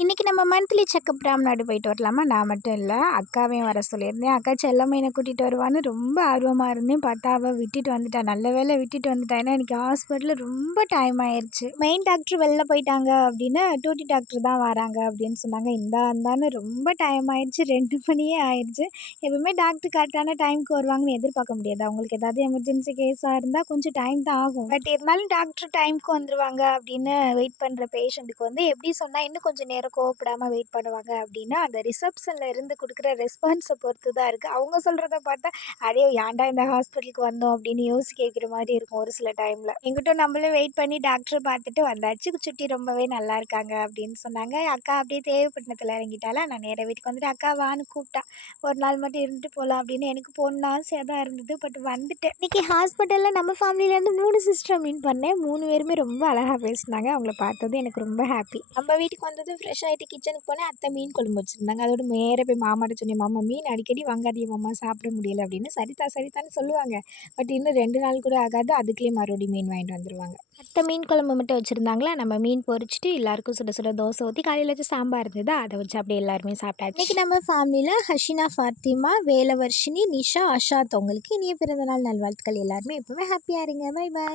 இன்னைக்கு நம்ம monthly checkup Ramnad போயிட்டு வரலாமா? நான் மட்டும் இல்ல, அக்காவையும் வர சொல்லியிருந்தேன். அக்கா செல்லம்மையன கூட்டிட்டு வருவான்னு ரொம்ப ஆர்வமா இருந்தேன். பார்த்தா அவ விட்டுட்டு வந்துட்டா. நல்ல வேளை விட்டுட்டு வந்துட்டா. ஏன்னா இன்னைக்கு ஹாஸ்பிட்டல்ல ரொம்ப டைம் ஆயிருச்சு. மெயின் டாக்டர் வெளில போயிட்டாங்க அப்படின்னு, டியூட்டி டாக்டர் தான் வராங்க அப்படின்னு சொன்னாங்க. இந்தான்னு ரொம்ப டைம் ஆயிருச்சு. 2 மணியே ஆயிருச்சு. எப்பவுமே டாக்டர் கரெக்டான டைம்க்கு வருவாங்கன்னு எதிர்பார்க்க முடியாது. அவங்களுக்கு ஏதாவது எமர்ஜென்சி கேஸா இருந்தா கொஞ்சம் டைம் தான் ஆகும். பட் இருந்தாலும் டாக்டர் டைம்க்கு வந்துருவாங்க அப்படின்னு வெயிட் பண்ற பேஷண்ட்டுக்கு வந்து எப்படி சொன்னா இன்னும் கொஞ்சம் நேரம் கோவப்படாம வெயிட் பண்ணுவாங்க அப்படின்னா, அந்த ரிசப்ஷன்ல இருந்து குடுக்குற ரெஸ்பான்ஸ பொறுத்து தான் இருக்கு. அவங்க சொல்றத பார்த்தா, "அடே ஏன்டா இந்த ஹாஸ்பிட்டலுக்கு வந்தோம்?" அப்படின்னு யோசிக்க வைக்கிற மாரி இருக்கும் ஒரு சில டைம்ல. எங்கிட்டும் நம்மளும் வெயிட் பண்ணி டாக்டர பார்த்துட்டு வந்தாச்சு. சுட்டி ரொம்பவே நல்லா இருக்காங்க அப்படின்னு சொன்னாங்க. அக்கா அப்படியே தேவப்பட்டினத்துல இறங்கிட்டாளா, நான் நேரா வீட்டுக்கு வந்துட்டு, "அக்கா வான்னு" கூப்பிட்டா. "ஒரு நாள் மட்டும் இருந்துட்டு போலாம்" அப்படின்னு. எனக்கு போகணும்னு ஆசையா தான் இருந்தது. பட் வந்துட்டேன். இன்னைக்கு ஹாஸ்பிட்டல்ல நம்ம ஃபேமிலிலேருந்து 3 சிஸ்டர மீட் பண்ணேன். 3 பேருமே ரொம்ப அழகா பேசுனாங்க. அவங்கள பார்த்தது எனக்கு ரொம்ப ஹாப்பி. நம்ம வீட்டுக்கு வந்ததும் ஃப்ரெஷ் ஆயிட்டு கிச்சனுக்கு போனேன். அத்தை மீன் குழம்பு வச்சிருந்தாங்க. அதோட நேரா போய் மாமாட்ட சொன்னேன், "மாமா மீன் அடிக்கடி வாங்காதீங்க மாமா, சாப்பிட முடியல" அப்படின்னு. "சரிதா சரிதான்னு" சொல்லுவாங்க. பட் இன்னும் 2 நாள் கூட ஆகாது. அதுக்குள்ளேயே மறுபடியும் மீன் வாங்கிட்டு வந்துருவாங்க. அத்தை மீன் குழம்பு மட்டும் வச்சிருந்தாங்களா, நம்ம மீன் பொரிச்சுட்டு எல்லாருக்கும் சுட சுட தோசை ஊத்தி, காலையில வச்ச சாம்பார் இருந்ததா, அதை வச்சு அப்படியே எல்லாருமே சாப்பிட்டாச்சு. இன்னைக்கு நம்ம ஃபேமிலியில ஹஷினா, ஃபாத்திமா, வேலவர்ஷினி, நிஷா, அஷாத் அவங்களுக்கு இனிய பிறந்தநாள் நல்வாழ்த்துக்கள். எல்லாருமே எப்பவுமே ஹாப்பியா இருங்க. Bye bye.